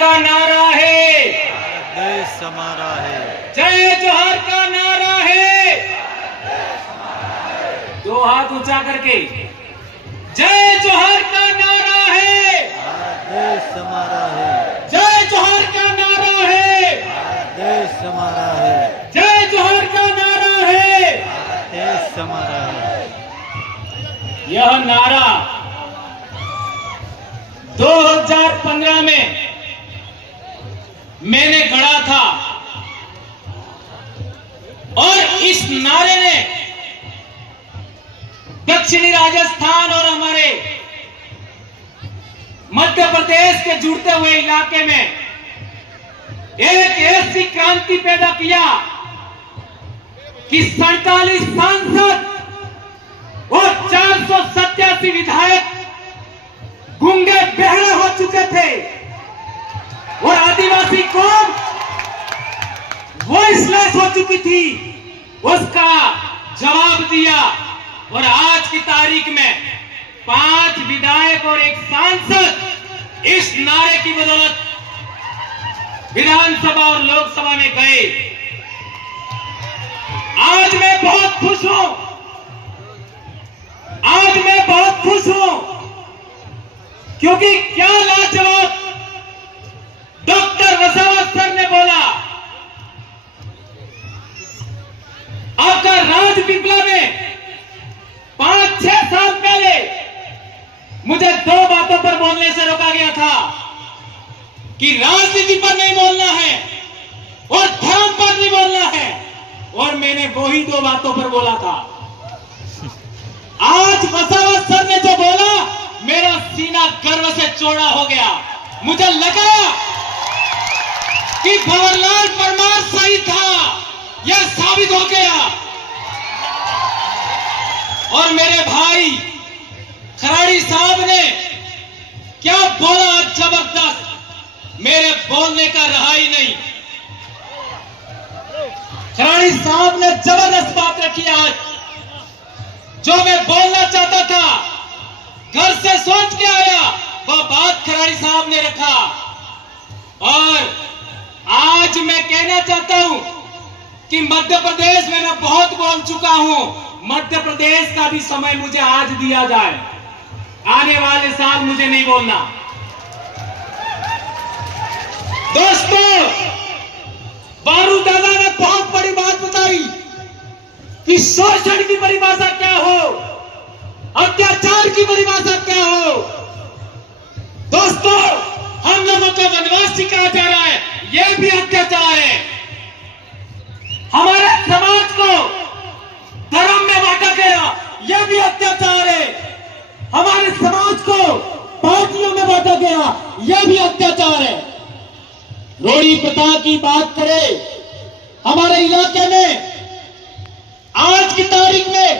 का नारा है, देश हमारा है। जय जोहार का नारा है। दो हाथ ऊंचा करके जय जोहार का नारा है, देश हमारा है। जय जोहार का नारा है, देश हमारा है। जय जोहार का नारा है, देश हमारा है। यह नारा 2015 में मैंने गढ़ा था और इस नारे ने दक्षिणी राजस्थान और हमारे मध्य प्रदेश के जुड़ते हुए इलाके में एक ऐसी क्रांति पैदा किया कि 47 सांसद और 487 विधायक गूंगे बहरे हो चुके थे और आदिवासी कौम वॉइसलेस हो चुकी थी। उसका जवाब दिया और आज की तारीख में 5 विधायक और 1 सांसद इस नारे की बदौलत विधानसभा और लोकसभा में गए। आज मैं बहुत खुश हूं, आज मैं बहुत खुश हूं क्योंकि क्या लाजवाब डॉक्टर वसावत सर ने बोला। आपका राज पिपला में 5-6 साल पहले मुझे 2 बातों पर बोलने से रोका गया था कि राजनीति पर नहीं बोलना है और धर्म पर नहीं बोलना है, और मैंने वही 2 बातों पर बोला था। आज वसावत सर ने जो बोला, मेरा सीना गर्व से चौड़ा हो गया। मुझे लगा कि भंवरलाल परमार सही था, यह साबित हो गया। और मेरे भाई खराड़ी साहब ने क्या बोला, जबरदस्त, मेरे बोलने का रहा ही नहीं। खराड़ी साहब ने जबरदस्त बात रखी आज। जो मैं बोलना चाहता था, घर से सोच के आया, वह बात खराड़ी साहब ने रखा। और आज मैं कहना चाहता हूं कि मध्य प्रदेश में मैं बहुत बोल चुका हूं। मध्य प्रदेश का भी समय मुझे आज दिया जाए, आने वाले साल मुझे नहीं बोलना। दोस्तों, बारू दादा ने बहुत बड़ी बात बताई कि शोषण की परिभाषा क्या हो, अत्याचार की परिभाषा क्या हो। दोस्तों, हम लोगों को वनवासी कहा जा रहा है, यह भी अत्याचार है। हमारे समाज को धर्म में बांटा गया, यह भी अत्याचार है। हमारे समाज को पार्टियों में बांटा गया, यह भी अत्याचार है। रोड़ी प्रथा की बात करें, हमारे इलाके में आज की तारीख में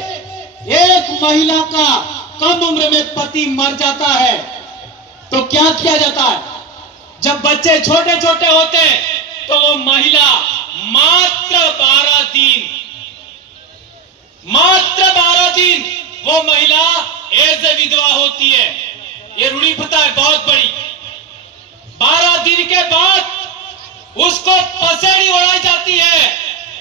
एक महिला का कम उम्र में पति मर जाता है तो क्या किया जाता है? जब बच्चे छोटे छोटे होते हैं तो वो महिला मात्र 12 दिन वो महिला एज ए विधवा होती है। ये रूढ़ी प्रथा है बहुत बड़ी। 12 दिन के बाद उसको पसेड़ी उड़ाई जाती है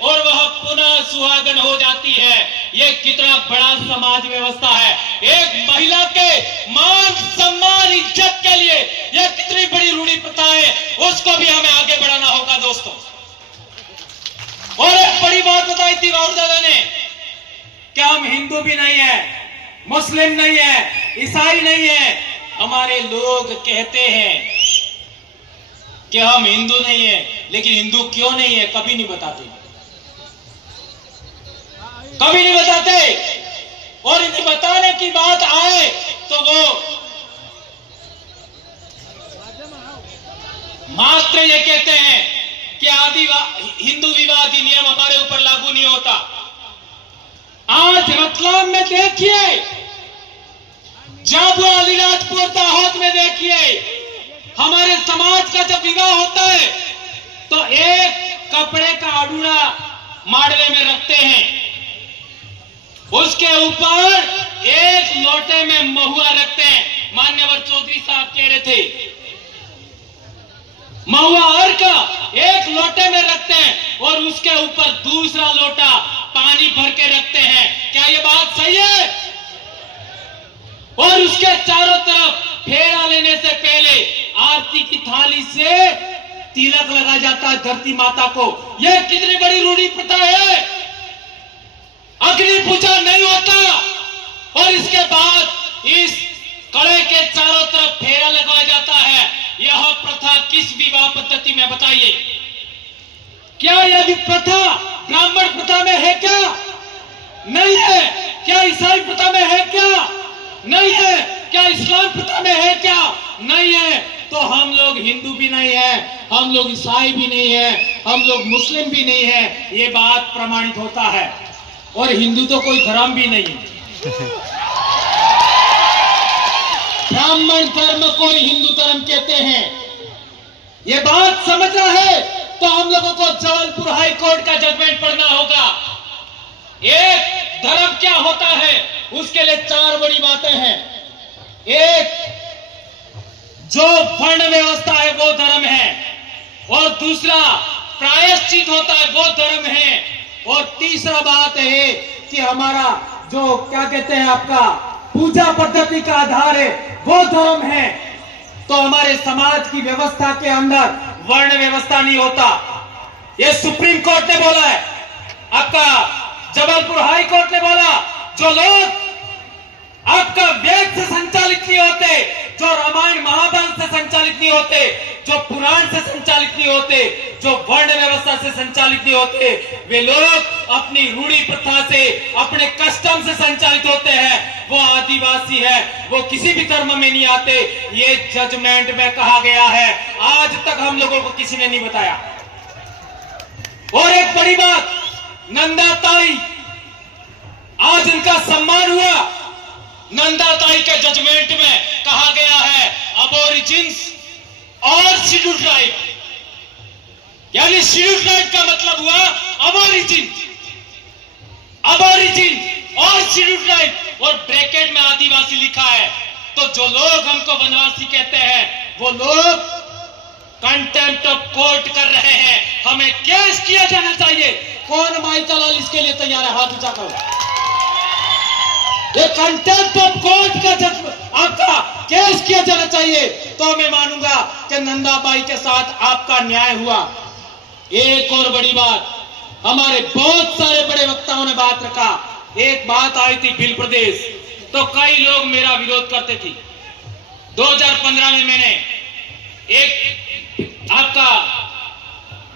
और वह पुनः सुहागन हो जाती है। ये कितना बड़ा समाज व्यवस्था है। एक महिला के मान सम्मान इज्जत के लिए यह कितनी बड़ी रूढ़ी प्रथा है, उसको भी हमें आगे बढ़ाना होगा दोस्तों। और एक बड़ी बात बताई थी बाबू दादा ने कि हम हिंदू भी नहीं है, मुस्लिम नहीं है, ईसाई नहीं है। हमारे लोग कहते हैं कि हम हिंदू नहीं है, लेकिन हिंदू क्यों नहीं है कभी नहीं बताते, कभी नहीं बताते। और इन्हें बताने की बात आए तो वो मात्र ये कहते हैं कि हिंदू विवाह अधिनियम हमारे ऊपर लागू नहीं होता। आज रतलाम में देखिए, जाबुआ अलीराजपुर दाहोद में देखिए, हमारे समाज का जब विवाह होता है तो एक कपड़े का अड़ूड़ा माड़वे में रखते हैं, उसके ऊपर एक लोटे में महुआ रखते हैं। मान्यवर चौधरी साहब कह रहे थे महुआ अर्घ एक लोटे में रखते हैं और उसके ऊपर दूसरा लोटा पानी भर के रखते हैं। क्या ये बात सही है? और उसके चारों तरफ फेरा लेने से पहले आरती की थाली से तिलक लगा जाता है धरती माता को। यह कितनी बड़ी रूढ़ी प्रथा है। अग्नि पूजा नहीं होता और इसके बाद इस कड़े के चारों तरफ फेरा लगाया जाता है। यह प्रथा किस विवाह पद्धति में बताइए? क्या यह प्रथा ब्राह्मण प्रथा में है क्या? नहीं है। क्या ईसाई प्रथा में है क्या? नहीं है। क्या इस्लाम प्रथा में है क्या? नहीं है। तो हम लोग हिंदू भी नहीं है, हम लोग ईसाई भी नहीं है, हम लोग मुस्लिम भी नहीं है। ये बात प्रमाणित होता है। और हिंदू तो कोई धर्म भी नहीं है। ब्राह्मण धर्म को हिंदू धर्म कहते हैं। ये बात समझना है तो हम लोगों को जबलपुर हाई कोर्ट का जजमेंट पढ़ना होगा। एक धर्म क्या होता है उसके लिए 4 बड़ी बातें हैं। एक, जो वर्ण व्यवस्था है वो धर्म है, और दूसरा प्रायश्चित होता है वो धर्म है, और तीसरा बात है कि हमारा जो क्या कहते हैं आपका पूजा पद्धति का आधार है वो धर्म है। तो हमारे समाज की व्यवस्था के अंदर वर्ण व्यवस्था नहीं होता। ये सुप्रीम कोर्ट ने बोला है, आपका जबलपुर हाई कोर्ट ने बोला। जो लोग आपका वेद से संचालित नहीं होते, जो रामायण महाभारत से संचालित नहीं होते, जो पुराण से संचालित नहीं होते, जो वर्ण व्यवस्था से संचालित नहीं होते, वे लोग अपनी रूढ़ी प्रथा से, अपने कस्टम से संचालित होते हैं। वो आदिवासी है, वो किसी भी धर्म में नहीं आते। ये जजमेंट में कहा गया है। आज तक हम लोगों को किसी ने नहीं बताया। और एक बड़ी बात, नंदा ताई, आज इनका सम्मान हुआ। नंदा ताई के जजमेंट में कहा गया है अबोरिजिन्स और शेड्यूल ट्राइब, यानी शेड्यूल ट्राइब का मतलब हुआ अबोरिजिन, अबोरिजिन और शेड्यूल ट्राइब, और ब्रैकेट में आदिवासी लिखा है। तो जो लोग हमको वनवासी कहते हैं वो लोग कंटेम्प्ट ऑफ कोर्ट कर रहे हैं। हमें केस किया जाना चाहिए। कौन माइका लाल इसके लिए तैयार है? हाथ ऊंचा करो। ये कंटेम्प्ट ऑफ कोर्ट का आपका केस किया जाना चाहिए तो मैं मानूंगा कि नंदाबाई के साथ आपका न्याय हुआ। एक और बड़ी बात, हमारे बहुत सारे बड़े वक्ताओं ने बात रखा। एक बात आई थी बिल प्रदेश, तो कई लोग मेरा विरोध करते थे। 2015 में मैंने एक आपका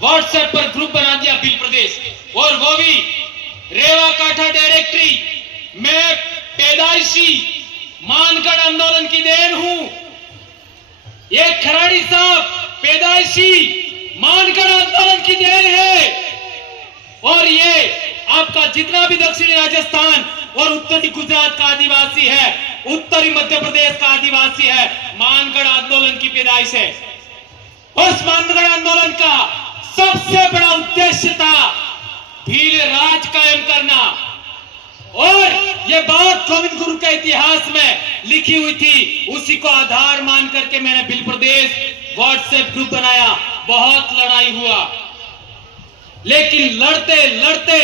व्हाट्सएप पर ग्रुप बना दिया बिल प्रदेश, और वो भी रेवा काठा डायरेक्टरी। मैं पैदाइशी मानगढ़ आंदोलन की देन हूं। ये खराड़ी साहब पैदाइशी मानगढ़ आंदोलन की देन है। और ये आपका जितना भी दक्षिणी राजस्थान और उत्तरी गुजरात का आदिवासी है, उत्तरी मध्य प्रदेश का आदिवासी है, मानगढ़ आंदोलन की पैदाइश है। उस मानगढ़ आंदोलन का सबसे बड़ा उद्देश्य था भील राज कायम करना। और ये बात गोविंद गुरु के इतिहास में लिखी हुई थी। उसी को आधार मान करके मैंने बिल प्रदेश व्हाट्सएप ग्रुप बनाया। बहुत लड़ाई हुआ, लेकिन लड़ते लड़ते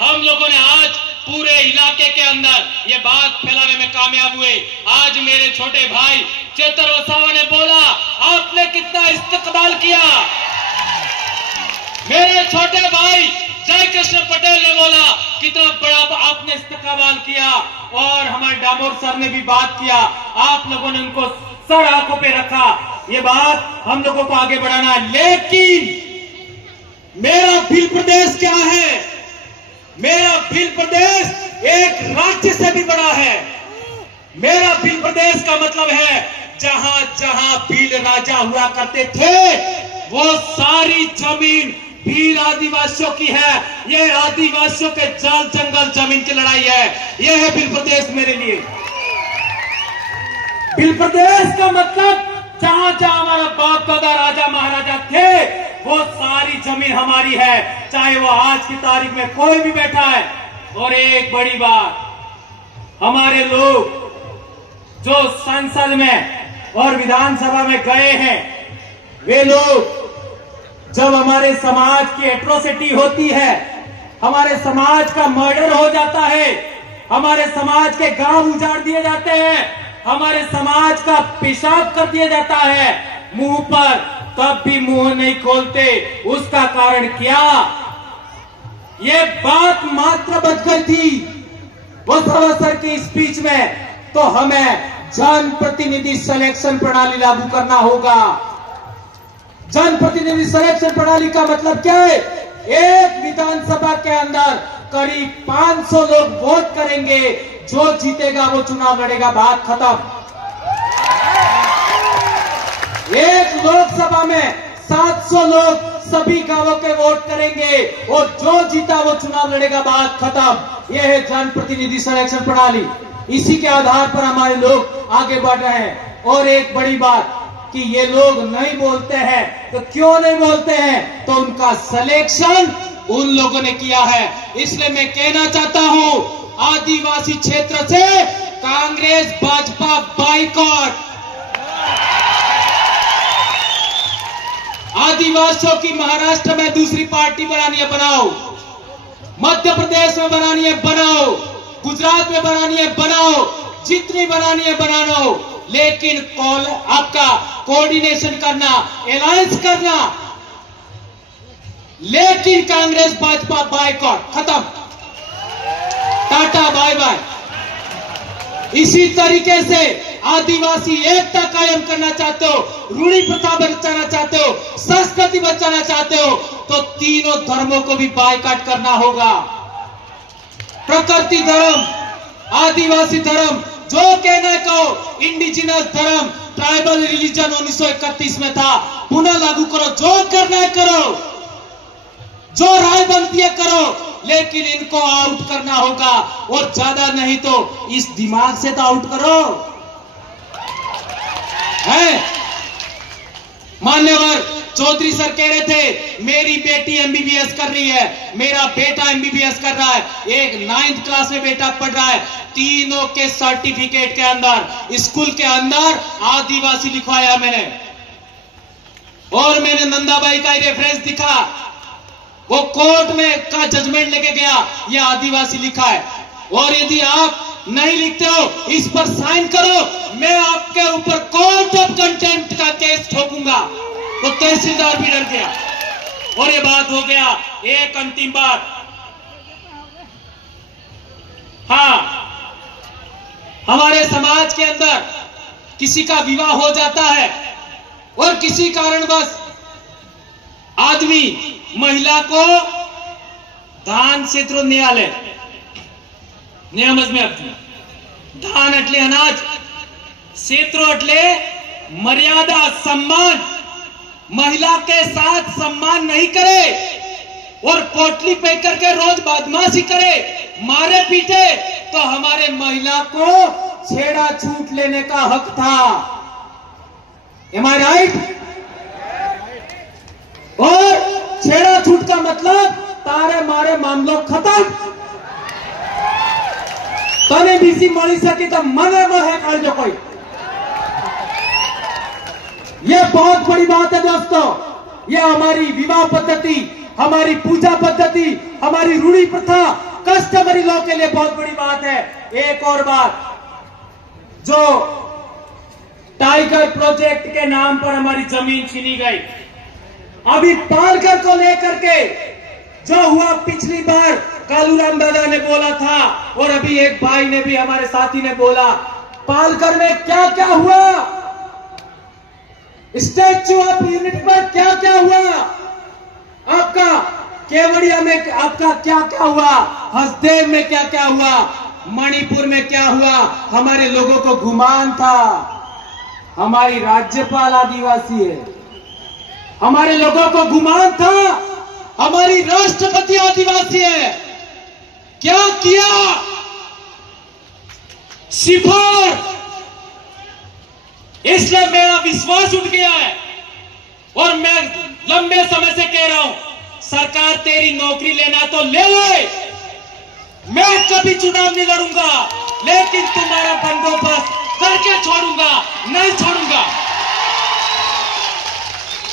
हम लोगों ने आज पूरे इलाके के अंदर ये बात फैलाने में कामयाब हुए। आज मेरे छोटे भाई चेतर वसावा ने बोला, आपने कितना इस्तकबाल किया। मेरे छोटे भाई जय कृष्ण पटेल ने बोला, कितना बड़ा आपने इस्तकबाल किया। और हमारे डामोर सर ने भी बात किया, आप लोगों ने उनको सर आंखों पे रखा। ये बात हम लोगों को आगे बढ़ाना है। लेकिन मेरा भील प्रदेश क्या है? मेरा भील प्रदेश एक राज्य से भी बड़ा है। मेरा भील प्रदेश का मतलब है जहां जहां भील राजा हुआ करते थे वो सारी जमीन भील आदिवासियों की है। ये आदिवासियों के जाल जंगल जमीन की लड़ाई है। ये है भील प्रदेश मेरे लिए। भील प्रदेश का मतलब जहां जहां हमारा बाप दादा राजा महाराजा थे वो सारी जमीन हमारी है, चाहे वो आज की तारीख में कोई भी बैठा है। और एक बड़ी बात, हमारे लोग जो संसद में और विधानसभा में गए हैं वे लोग जब हमारे समाज की एट्रोसिटी होती है, हमारे समाज का मर्डर हो जाता है, हमारे समाज के गांव उजाड़ दिए जाते हैं, हमारे समाज का पेशाब कर दिया जाता है मुंह पर, तब भी मुंह नहीं खोलते। उसका कारण क्या? ये बात मात्र बच गई थी वो सर की स्पीच में, तो हमें जनप्रतिनिधि सिलेक्शन प्रणाली लागू करना होगा। जनप्रतिनिधि सिलेक्शन प्रणाली का मतलब क्या है? एक विधानसभा के अंदर करीब 500 लोग वोट करेंगे, जो जीतेगा वो चुनाव लड़ेगा, बात खत्म। एक लोकसभा में 700 लोग सभी गांवों के वोट करेंगे और जो जीता वो चुनाव लड़ेगा, बात खत्म। यह है जनप्रतिनिधि सिलेक्शन प्रणाली। इसी के आधार पर हमारे लोग आगे बढ़ रहे हैं। और एक बड़ी बात कि ये लोग नहीं बोलते हैं, तो क्यों नहीं बोलते हैं? तो उनका सिलेक्शन उन लोगों ने किया है। इसलिए मैं कहना चाहता हूं, आदिवासी क्षेत्र से कांग्रेस भाजपा बाइकॉट। आदिवासियों की महाराष्ट्र में दूसरी पार्टी बनानी है, बनाओ। मध्य प्रदेश में बनानी है, बनाओ। गुजरात में बनानी है, बनाओ। जितनी बनानी है बनाओ, लेकिन आपका कोऑर्डिनेशन करना, अलायंस करना, लेकिन कांग्रेस भाजपा बाइकॉट, खत्म, टाटा बाय बाय। इसी तरीके से आदिवासी एकता कायम करना चाहते हो, रूढ़ी प्रथा बचाना चाहते हो, संस्कृति बचाना चाहते हो, तो तीनों धर्मों को भी बाइकॉट करना होगा। प्रकृति धर्म, आदिवासी धर्म, जो कहना कहो, इंडिजिनस धर्म, ट्राइबल रिलीजन 1931 में था, पुनः लागू करो। जो करना है करो, जो राय बनती है करो, लेकिन इनको आउट करना होगा। और ज्यादा नहीं तो इस दिमाग से तो आउट करो। है मान्यवर चौधरी सर कह रहे थे, मेरी बेटी एमबीबीएस कर रही है, मेरा बेटा एमबीबीएस कर रहा है, एक 9th क्लास में बेटा पढ़ रहा है, तीनों के सर्टिफिकेट के अंदर, स्कूल के अंदर आदिवासी लिखवाया मैंने। और मैंने नंदाबाई का रेफरेंस दिखा, वो कोर्ट में का जजमेंट लेके गया, ये आदिवासी लिखा है। और यदि आप नहीं लिखते हो, इस पर साइन करो, मैं आपके ऊपर कोर्ट ऑफ कंटेम्प्ट का केस ठोकूंगा। तो तहसीलदार भी डर गया और ये बात हो गया। एक अंतिम बात, हाँ, हमारे समाज के अंदर किसी का विवाह हो जाता है और किसी कारणवश आदमी महिला को दान क्षेत्र न्यायालय नियमज में दान अटले अनाज, क्षेत्र अटले मर्यादा, सम्मान, महिला के साथ सम्मान नहीं करे और पोटली पे करके रोज बदमाशी करे, मारे पीटे, तो हमारे महिला को छेड़ा छूट लेने का हक था। एम आई राइट? और छेड़ा छूट का मतलब तारे मारे मामलों खत्म। तने बीसी मળી सकी तो मने में कर जो कोई। ये बहुत बड़ी बात है दोस्तों। ये हमारी विवाह पद्धति, हमारी पूजा पद्धति, हमारी रूढ़ी प्रथा, कस्टमरी लॉ के लिए बहुत बड़ी बात है। एक और बात, जो टाइगर प्रोजेक्ट के नाम पर हमारी जमीन छीनी गई, अभी पालकर को लेकर के जो हुआ, पिछली बार कालूराम दादा ने बोला था और अभी एक भाई ने भी, हमारे साथी ने बोला, पालकर में क्या क्या हुआ, स्टैच्यू ऑफ यूनिटी पर क्या क्या हुआ, आपका केवड़िया में आपका क्या क्या हुआ, हसदेव में क्या क्या हुआ, मणिपुर में क्या हुआ। हमारे लोगों को गुमान था हमारी राज्यपाल आदिवासी है, हमारे लोगों को गुमान था हमारी राष्ट्रपति आदिवासी है। क्या किया? सिफार। इसलिए मेरा विश्वास उठ गया है और मैं लंबे समय से कह रहा हूं, सरकार तेरी नौकरी लेना तो ले ले, मैं कभी चुनाव नहीं लड़ूंगा, लेकिन तुम्हारा बंदोबस्त करके छोड़ूंगा, नहीं छोड़ूंगा।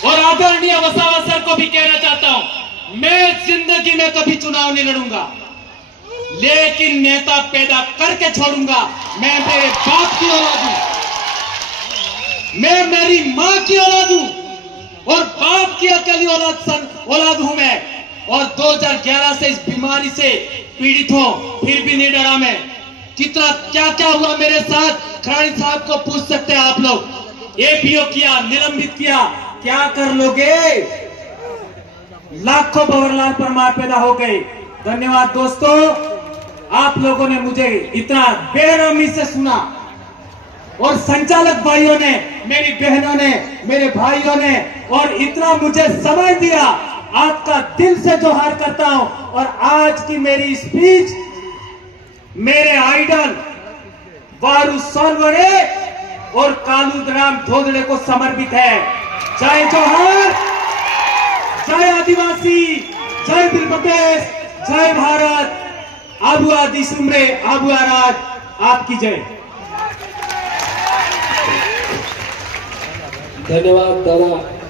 और आदरणीय वसावा सर को भी कहना चाहता हूं, मैं जिंदगी में कभी चुनाव नहीं लड़ूंगा, लेकिन नेता पैदा करके छोड़ूंगा। मैं मेरे बाप की औलाद हूं, मैं मेरी मां की औलाद हूं और बाप की अकेली औलाद हूं मैं। और 2011 से इस बीमारी से पीड़ित हूं, फिर भी नहीं डरा मैं। कितना क्या क्या हुआ मेरे साथ, खराड़ी साहब को पूछ सकते हैं आप लोग। एपीओ किया, निलंबित किया, क्या कर लोगे? लाखों भंवरलाल परमार पैदा हो गए। धन्यवाद दोस्तों, आप लोगों ने मुझे इतना बेरहमी से सुना और संचालक भाइयों ने, मेरी बहनों ने, मेरे भाइयों ने और इतना मुझे समय दिया। आपका दिल से जोहार करता हूं। और आज की मेरी स्पीच मेरे आइडल वारू सोनवणे और कालूराम धोदड़े को समर्पित है। जय जोहार, जय आदिवासी, जय बिलप्रदेश, जय भारत। आबुआ दिसुमरे, आबुआ राज, आपकी जय। धन्यवाद दादा।